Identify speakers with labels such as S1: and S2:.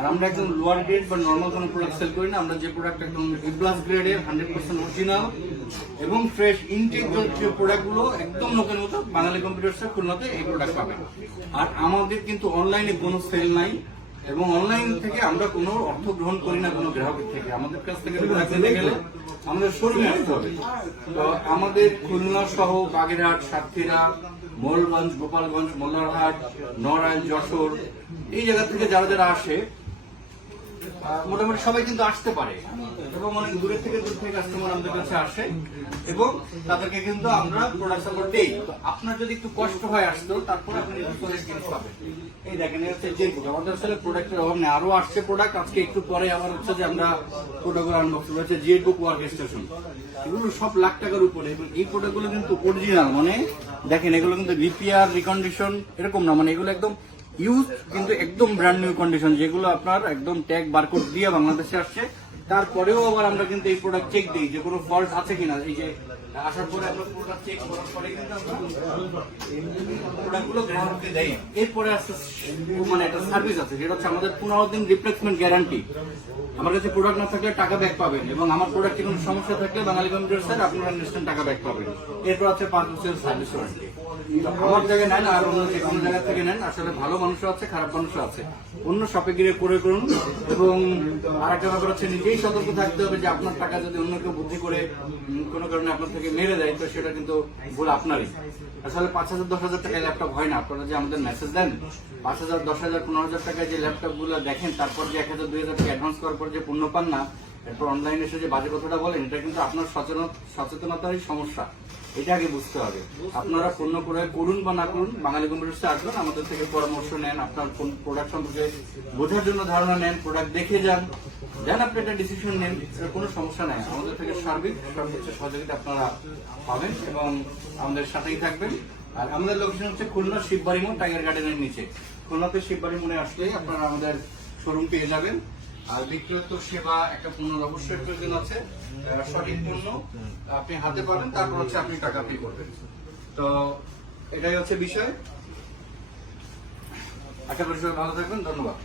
S1: আর আমরা একদম lower grade বা নর্মাল কোনো প্রোডাক্ট সেল করি না, আমরা যে প্রোডাক্ট একদম এ প্লাস গ্রেডের হান্ড্রেড পার্সেন্ট অরিজিনাল এবং ফ্রেশ ইনটেক যে প্রোডাক্টগুলো একদম নতুন মতো বাঙালি কম্পিউটার্সে খুলনাতে এই প্রোডাক্ট পাবেন আর আমাদের কিন্তু অনলাইনে কোনো সেল নাই এবং অনলাইন থেকে আমরা কোনো অর্থ গ্রহণ করি না কোনো গ্রাহকের থেকে। আমাদের কাছ থেকে নিতে গেলে আমাদের শোরুমে আসতে হবে। তো আমাদের খুলনা সহ বাগেরহাট, সাতক্ষীরা মোলগঞ্জ গোপালগঞ্জ মোল্লারহাট নড়াইল, যশোর, এই জায়গা থেকে যারা যারা আসে মোটামুটি সবাই কিন্তু আসতে পারে। এবং অনেক দূরের থেকে দূর থেকে কাস্টমার আমাদের কাছে আসে। এবং তাদেরকে কিন্তু আমরা প্রোডাক্ট সাপোর্ট দেই। আপনার যদি একটু কষ্ট হয় আসতো তারপর আপনি জিনিস পাবেন। এই দেখেন হচ্ছে যে আমাদের আসলে প্রোডাক্টের অভাব নেই। আরও আসছে প্রোডাক্ট আজকে একটু পরে আবার হচ্ছে যে আমরা প্রোডাক্টগুলো আনবক্স হচ্ছে জিএড বুক ওয়ার্ক স্টেশন এগুলো সব লাখ টাকার উপরে। এবং এই প্রোডাক্টগুলো কিন্তু অরিজিনাল মানে দেখেন, এগুলো কিন্তু রিপেয়ার রিকন্ডিশন এরকম না। মানে এগুলো একদম ইউজ কিন্তু একদম ব্র্যান্ড নিউ কন্ডিশন যেগুলো আপনার একদম ট্যাগ বারকোড দিয়ে বাংলাদেশে আসছে। তারপরেও আবার আমরা কিন্তু এই প্রোডাক্ট চেক দিই যে কোনো ফল্ট আছে কিনা। এই যে দেই। এরপরে আসছে মানে একটা সার্ভিস আছে, যেটা হচ্ছে আমাদের দিন গ্যারান্টি প্রোডাক্ট না থাকলে টাকা ব্যাক পাবেন এবং আমার সমস্যা বাঙালি কম্পিউটার আপনারা টাকা ব্যাক পাবেন। এরপর আছে সার্ভিস জায়গায় নেন আর অন্য থেকে নেন, আসলে ভালো মানুষও আছে, খারাপ মানুষও আছে। অন্য শপে গিয়ে করে করুন। এবং আর আরেকটা ব্যাপার হচ্ছে নিজেই সতর্ক থাকতে হবে যে আপনার টাকা যদি অন্য কেউ বুদ্ধি করে কোনো কারণে আপনার থেকে মেরে দেয়, তো সেটা কিন্তু ভুল আপনারই। আসলে পাঁচ হাজার, দশ হাজার টাকায় ল্যাপটপ হয় না। আপনারা যে আমাদের মেসেজ দেন, পাঁচ হাজার, দশ হাজার, পনেরো হাজার টাকায় যে ল্যাপটপগুলো দেখেন, তারপর যে এক হাজার, দুই হাজার টাকা অ্যাডভান্স করার পর যে পণ্য পান না, এরপর অনলাইনে এসে যে বাজে কথাটা বলেন, এটা কিন্তু আপনার সচেতন, সচেতনতারই সমস্যা। এটা আগে বুঝতে হবে। আপনারা পণ্য ক্রয় করুন বা না করুন, বাঙালি কম্পিউটার্সে আসবেন, আমাদের থেকে পরামর্শ নেন, আপনার প্রোডাক্ট সম্পর্কে বোঝার জন্য ধারণা নেন প্রোডাক্ট দেখে যান। যান আপনি একটা ডিসিশন নেন কোনো সমস্যা নাই। আমাদের থেকে সার্বিক সর্বোচ্চ সহযোগিতা আপনারা পাবেন এবং আমাদের সাথেই থাকবেন। আর আমাদের লোকেশন হচ্ছে খুলনা শিববাড়ি মোড় টাইগার গার্ডেনের নিচে। খুলনাতে শিববাড়ি মোড়ে আসলেই আপনারা আমাদের শোরুম পেয়ে যাবেন। আর বিক্রয়ত সেবা একটা পণ্য অবশ্যই প্রয়োজন আছে সঠিক পণ্য আপনি হাতে পাবেন, তারপর হচ্ছে আপনি টাকা পে করবেন। তো এটাই হচ্ছে বিষয়। আশা করি সবাই ভালো থাকবেন, ধন্যবাদ।